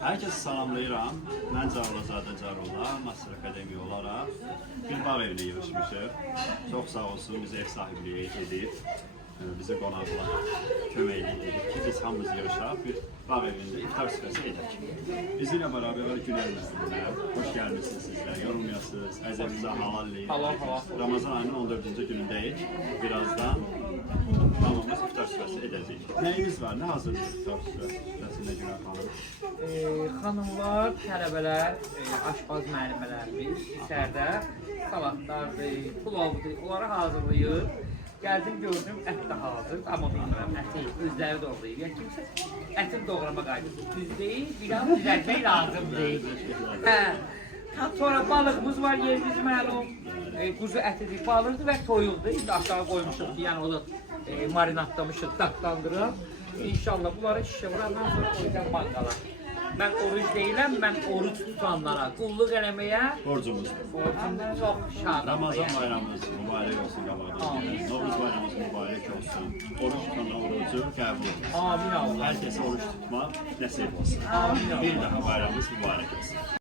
Herkese salamlayıram. Mən Cavlazadə Carola, Master Akademiya olaraq bir bağ evine yığışmışıq. Çox sağ olsun, bize ev sahibliği edib, bize qonaqlar köməklik edib ki, biz hamımız yığışaq bir bağ evində iftar süfrəsi edək. Bizimlə beraber Günel müəllimə, hoş gəlmişsiniz sizlər, yorulmayasınız, əzəmizə halallayın. Ramazan ayının 14-cü günündəyik. Birazdan hamımız iftar süfrəsi edəcəyik. Nəyimiz var, nə hazırlayır iftar süfrəsində Günel xanım? Xanımlar, tələbələr, aşpaz müəllimələrimiz içəridə salatlardır, pulavdır, onları hazırlayır. Gəldim, gördüm, ət də hazır, amma bilmirəm, əti özləri doğrayır. Ya kimsə ətin doğrama qaydası düz deyil, biraz düzəltmək lazımdır. Sonra balığımız var, yerimiz məlum, quzu ətidir, balıqdır və toyuqdur. İndi aşağı qoymuşuq ki, yəni onu marinatlamışıq, dadlandırıb. İnşallah bunları şişə vurandan sonra koyacağım mangala. Mən oruç deyiləm, mən oruç tutanlara qulluq eləməyə Borcumuzdur. borcumdan çox şadam. Ramazan bayramımız mübarək olsun qabaqdan. Novruz bayramımız mübarək olsun. Oruç tutanlar orucu qəbul edin. Amin Allah. Hər kəsə oruç tutmaq nəsib olsun. Amin Allah. Bir daha bayramımız mübarək olsun.